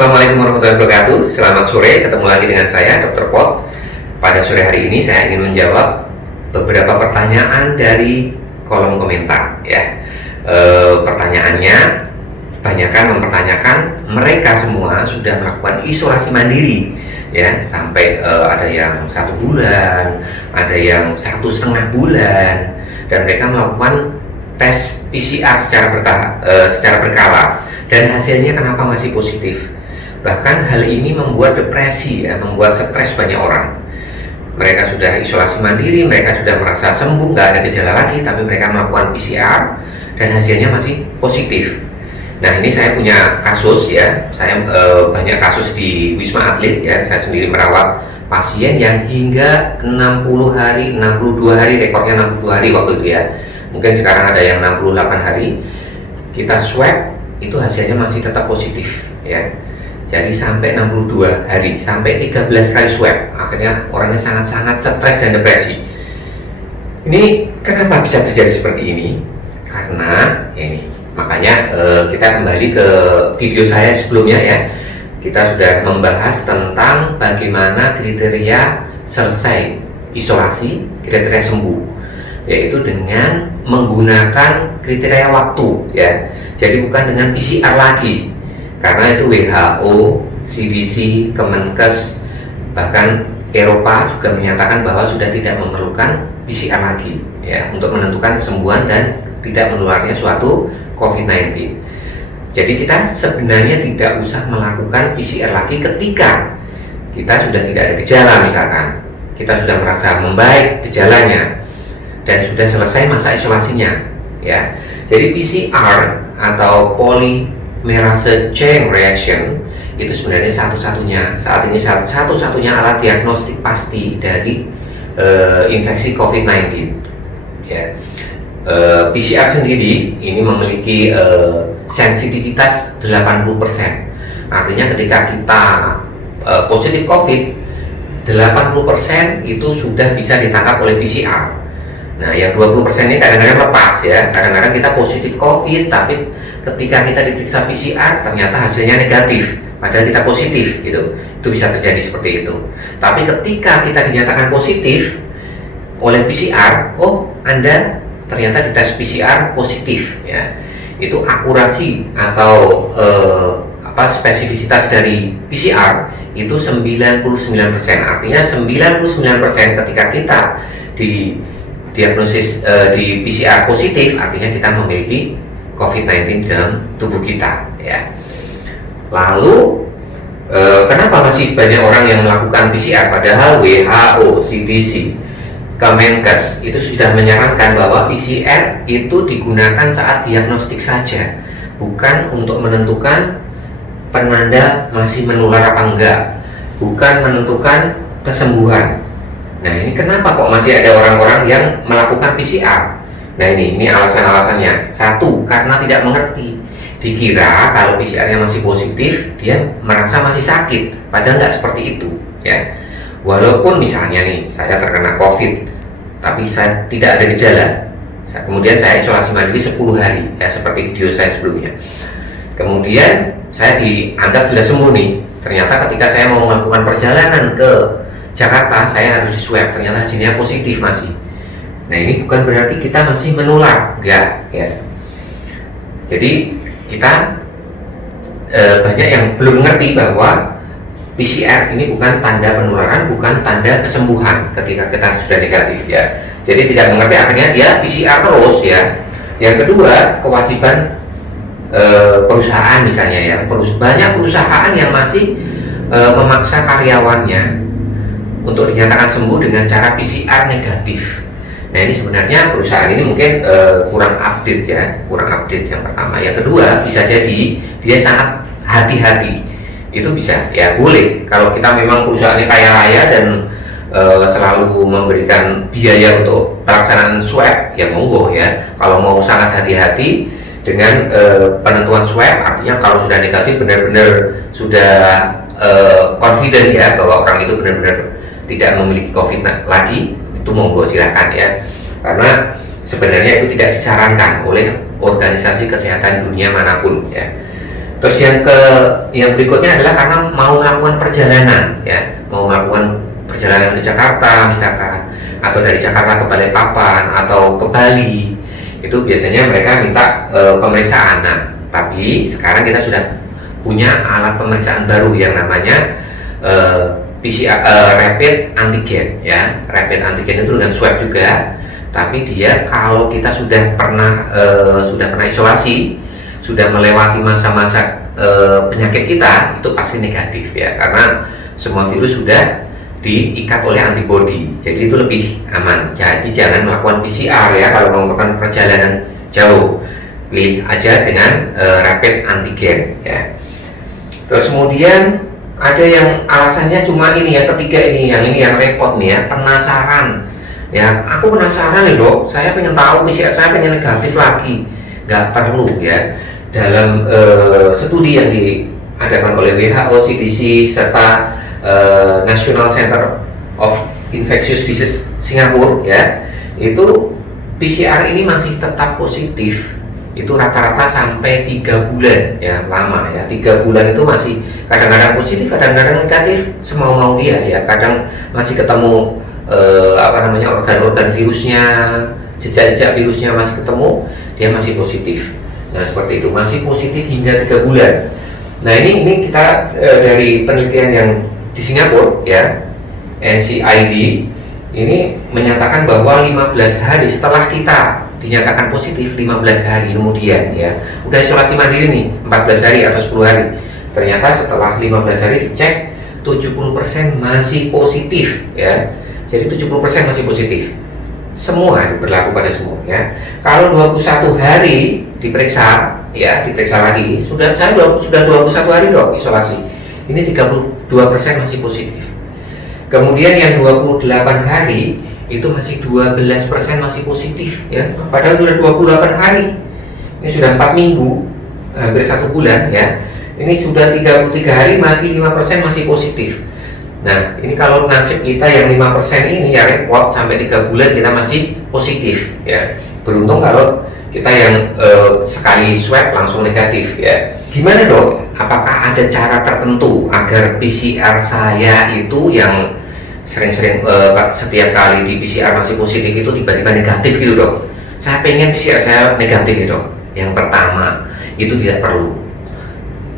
Assalamualaikum warahmatullahi wabarakatuh. Selamat sore, ketemu lagi dengan saya Dr. Pot. Pada sore hari ini saya ingin menjawab beberapa pertanyaan dari kolom komentar ya. Pertanyaannya kebanyakan mempertanyakan mereka semua sudah melakukan isolasi mandiri ya, sampai ada yang 1 bulan, ada yang 1,5 bulan, dan mereka melakukan tes PCR secara berkala, dan hasilnya kenapa masih positif. Bahkan hal ini membuat depresi ya, membuat stres banyak orang. Mereka sudah isolasi mandiri, mereka sudah merasa sembuh, nggak ada gejala lagi, tapi mereka melakukan PCR dan hasilnya masih positif. Nah, ini saya punya kasus ya, saya banyak kasus di Wisma Atlet ya. Saya sendiri merawat pasien yang hingga 60 hari, 62 hari, rekornya 62 hari waktu itu ya. Mungkin sekarang ada yang 68 hari. Kita swab, itu hasilnya masih tetap positif ya. Jadi sampai 62 hari, sampai 13 kali swab, akhirnya orangnya sangat-sangat stres dan depresi. Ini kenapa bisa terjadi seperti ini? Karena ini, makanya kita kembali ke video saya sebelumnya ya. Kita sudah membahas tentang bagaimana kriteria selesai isolasi, kriteria sembuh, yaitu dengan menggunakan kriteria waktu ya. Jadi bukan dengan PCR lagi, karena itu WHO, CDC, Kemenkes, bahkan Eropa juga menyatakan bahwa sudah tidak memerlukan PCR lagi ya, untuk menentukan kesembuhan dan tidak menularnya suatu COVID-19. Jadi kita sebenarnya tidak usah melakukan PCR lagi ketika kita sudah tidak ada gejala, misalkan kita sudah merasa membaik gejalanya dan sudah selesai masa isolasinya ya. Jadi PCR atau polymerase chain reaction itu sebenarnya saat ini satu-satunya alat diagnostik pasti dari infeksi COVID-19 ya. PCR sendiri ini memiliki sensitivitas 80%. Artinya ketika kita positif COVID, 80% itu sudah bisa ditangkap oleh PCR. Nah, yang 20% ini kadang-kadang lepas ya. Kadang-kadang kita positif COVID, tapi ketika kita diperiksa PCR ternyata hasilnya negatif, padahal kita positif gitu. Itu bisa terjadi seperti itu. Tapi ketika kita dinyatakan positif oleh PCR, oh Anda ternyata di tes PCR positif ya. Itu akurasi atau spesifisitas dari PCR itu 99%. Artinya 99% ketika kita di diagnosis di PCR positif, artinya kita memiliki COVID-19 dalam tubuh kita ya. Lalu kenapa masih banyak orang yang melakukan PCR, padahal WHO, CDC, Kemenkes itu sudah menyarankan bahwa PCR itu digunakan saat diagnostik saja, bukan untuk menentukan penanda masih menular apa enggak, bukan menentukan kesembuhan. Nah, ini kenapa kok masih ada orang-orang yang melakukan PCR? Nah, ini alasan-alasannya. Satu, karena tidak mengerti. Dikira kalau PCR-nya masih positif, dia merasa masih sakit, padahal nggak seperti itu ya. Walaupun misalnya nih, saya terkena COVID, tapi saya tidak ada gejala, kemudian saya isolasi mandiri 10 hari ya, seperti video saya sebelumnya. Kemudian saya dianggap sudah sembuh nih. Ternyata ketika saya mau melakukan perjalanan ke Jakarta, saya harus swab, ternyata hasilnya positif masih. Nah, ini bukan berarti kita masih menular, enggak ya. Jadi kita banyak yang belum mengerti bahwa PCR ini bukan tanda penularan, bukan tanda kesembuhan ketika kita sudah negatif ya. Jadi tidak mengerti, akhirnya dia PCR terus ya. Yang kedua, kewajiban perusahaan misalnya ya, banyak perusahaan yang masih memaksa karyawannya untuk dinyatakan sembuh dengan cara PCR negatif. Nah, ini sebenarnya perusahaan ini mungkin kurang update ya, kurang update yang pertama. Yang kedua, bisa jadi dia sangat hati-hati. Itu bisa ya, boleh kalau kita memang perusahaannya kaya raya dan selalu memberikan biaya untuk pelaksanaan swab, ya monggo ya. Kalau mau sangat hati-hati dengan penentuan swab, artinya kalau sudah negatif benar-benar sudah confident ya bahwa orang itu benar-benar tidak memiliki COVID lagi, itu monggo silakan ya. Karena sebenarnya itu tidak disarankan oleh organisasi kesehatan dunia manapun ya. Terus yang berikutnya adalah karena mau melakukan perjalanan, ya, mau melakukan perjalanan ke Jakarta misalkan, atau dari Jakarta ke Balikpapan atau ke Bali, itu biasanya mereka minta pemeriksaan. Nah, tapi sekarang kita sudah punya alat pemeriksaan baru yang namanya PCR, rapid antigen, ya. Rapid antigen itu dengan swab juga, tapi dia kalau kita sudah pernah isolasi, sudah melewati masa-masa penyakit kita, itu pasti negatif, ya, karena semua virus sudah diikat oleh antibodi, jadi itu lebih aman. Jadi jangan melakukan PCR, ya, kalau mau melakukan perjalanan jauh, pilih aja dengan rapid antigen, ya. Terus kemudian ada yang alasannya cuma ini, yang ketiga ini yang repot nih, ya, penasaran, ya, aku penasaran nih dok, saya pengen tahu PCR saya pengen negatif lagi. Nggak perlu, ya. Dalam studi yang diadakan oleh WHO, CDC, serta National Center of Infectious Disease Singapura, ya, itu PCR ini masih tetap positif. Itu rata-rata sampai 3 bulan, ya, lama, ya. 3 bulan itu masih kadang-kadang positif, kadang-kadang negatif, semau-mau dia, ya. Kadang masih ketemu organ-organ virusnya, jejak-jejak virusnya masih ketemu, dia masih positif. Nah, seperti itu, masih positif hingga 3 bulan. Nah, ini kita dari penelitian yang di Singapura, ya, NCID, ini menyatakan bahwa 15 hari setelah kita dinyatakan positif, 15 hari kemudian, ya, udah isolasi mandiri nih 14 hari atau 10 hari, ternyata setelah 15 hari dicek 70% masih positif, ya. Jadi 70% masih positif, semua berlaku pada semua, ya. Kalau 21 hari diperiksa, ya, diperiksa lagi, sudah 21 hari dok isolasi, ini 32% masih positif. Kemudian yang 28 hari itu masih 12% masih positif, ya. Padahal sudah 28 hari, ini sudah 4 minggu, hampir 1 bulan, ya. Ini sudah 33 hari masih 5% masih positif. Nah, ini kalau nasib kita yang 5% ini, ya, repot, sampai 3 bulan kita masih positif, ya. Beruntung kalau kita yang sekali swab langsung negatif, ya. Gimana dok? Apakah ada cara tertentu agar PCR saya itu yang sering-sering setiap kali di PCR masih positif itu tiba-tiba negatif gitu dok? Saya pengen PCR saya negatif ya dok. Yang pertama, itu tidak perlu,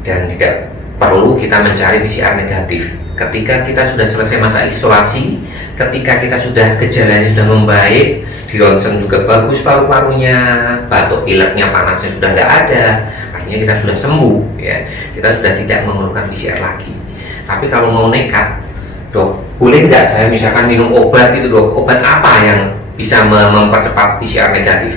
dan tidak perlu kita mencari PCR negatif. Ketika kita sudah selesai masa isolasi, ketika kita sudah gejalanya sudah membaik, di ronsen juga bagus paru-parunya, batuk pileknya, panasnya sudah nggak ada, artinya kita sudah sembuh, ya. Kita sudah tidak memerlukan PCR lagi. Tapi kalau mau nekat, dok, boleh nggak saya misalkan minum obat gitu dok? Obat apa yang bisa mempercepat PCR negatif?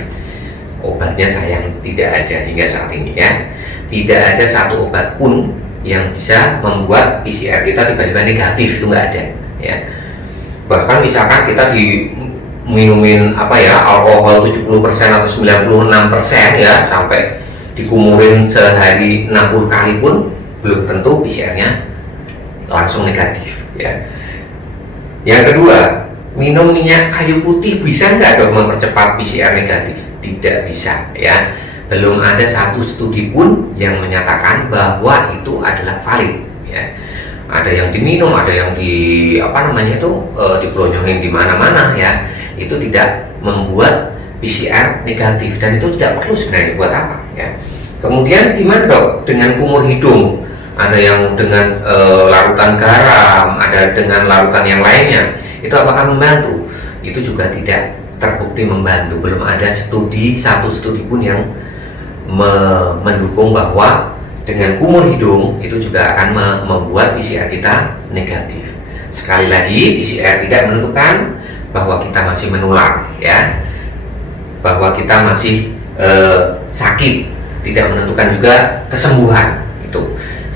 Obatnya sayang tidak ada hingga saat ini, ya. Tidak ada satu obat pun yang bisa membuat PCR kita tiba-tiba negatif, itu nggak ada, ya. Bahkan misalkan kita minumin alkohol 70% atau 96%, ya, sampai dikumurin sehari 60 kali pun belum tentu PCR-nya langsung negatif, ya. Yang kedua, minum minyak kayu putih bisa nggak dok mempercepat PCR negatif? Tidak bisa, ya. Belum ada satu studi pun yang menyatakan bahwa itu adalah valid, ya. Ada yang diminum, ada yang diblonyohin di mana-mana, ya. Itu tidak membuat PCR negatif, dan itu tidak perlu sebenarnya. Buat apa, ya. Kemudian gimana dok dengan kumur hidung? Ada yang dengan larutan garam, ada dengan larutan yang lainnya, itu apakah membantu? Itu juga tidak terbukti membantu. Belum ada satu studi pun yang mendukung bahwa dengan kumur hidung itu juga akan membuat PCR kita negatif. Sekali lagi, PCR tidak menentukan bahwa kita masih menular, ya, bahwa kita masih sakit, tidak menentukan juga kesembuhan itu.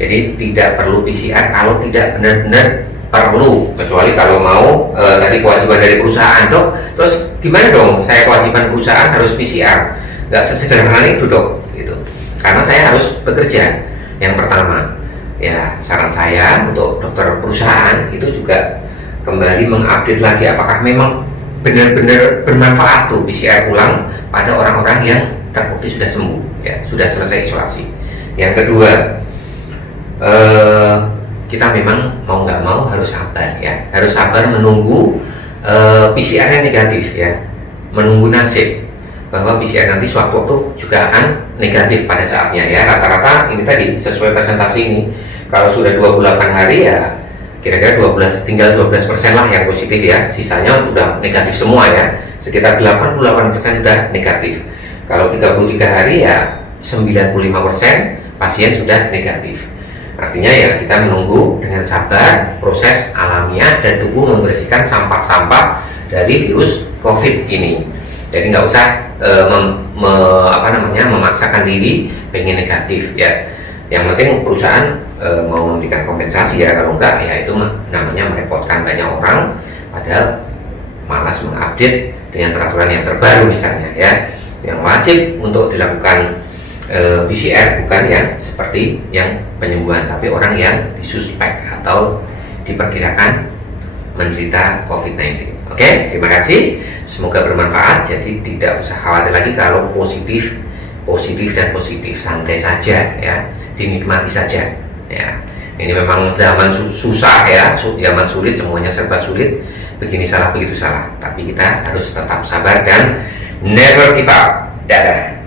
Jadi tidak perlu PCR kalau tidak benar-benar perlu, kecuali kalau mau tadi kewajiban dari perusahaan, dok. Terus gimana dong? Saya kewajiban perusahaan harus PCR? Nggak sesederhana itu dok, gitu. Karena saya harus bekerja. Yang pertama, ya, saran saya untuk dokter perusahaan itu juga kembali mengupdate lagi apakah memang benar-benar bermanfaat tuh PCR ulang pada orang-orang yang terbukti sudah sembuh, ya, sudah selesai isolasi. Yang kedua, kita memang mau nggak mau harus sabar ya, harus sabar menunggu PCR-nya negatif ya, menunggu nasib bahwa PCR nanti suatu waktu juga akan negatif pada saatnya ya. Rata-rata ini tadi sesuai presentasi ini, kalau sudah 28 hari ya kira-kira 12, tinggal 12% lah yang positif ya, sisanya udah negatif semua ya, sekitar 88% udah negatif. Kalau 33 hari ya 95% pasien sudah negatif. Artinya ya kita menunggu dengan sabar proses alamiah dan tubuh membersihkan sampah-sampah dari virus COVID ini. Jadi nggak usah memaksakan diri pengen negatif ya. Yang penting perusahaan mau memberikan kompensasi ya, kalau enggak ya itu namanya merepotkan banyak orang padahal malas mengupdate dengan peraturan yang terbaru misalnya ya. Yang wajib untuk dilakukan PCR bukan yang seperti yang penyembuhan, tapi orang yang disuspek atau diperkirakan menderita COVID-19. Oke, terima kasih. Semoga bermanfaat. Jadi tidak usah khawatir lagi kalau positif dan positif, santai saja ya, dinikmati saja ya. Ini memang zaman susah ya, zaman sulit, semuanya serba sulit, begini salah begitu salah, tapi kita harus tetap sabar dan never give up. Dadah.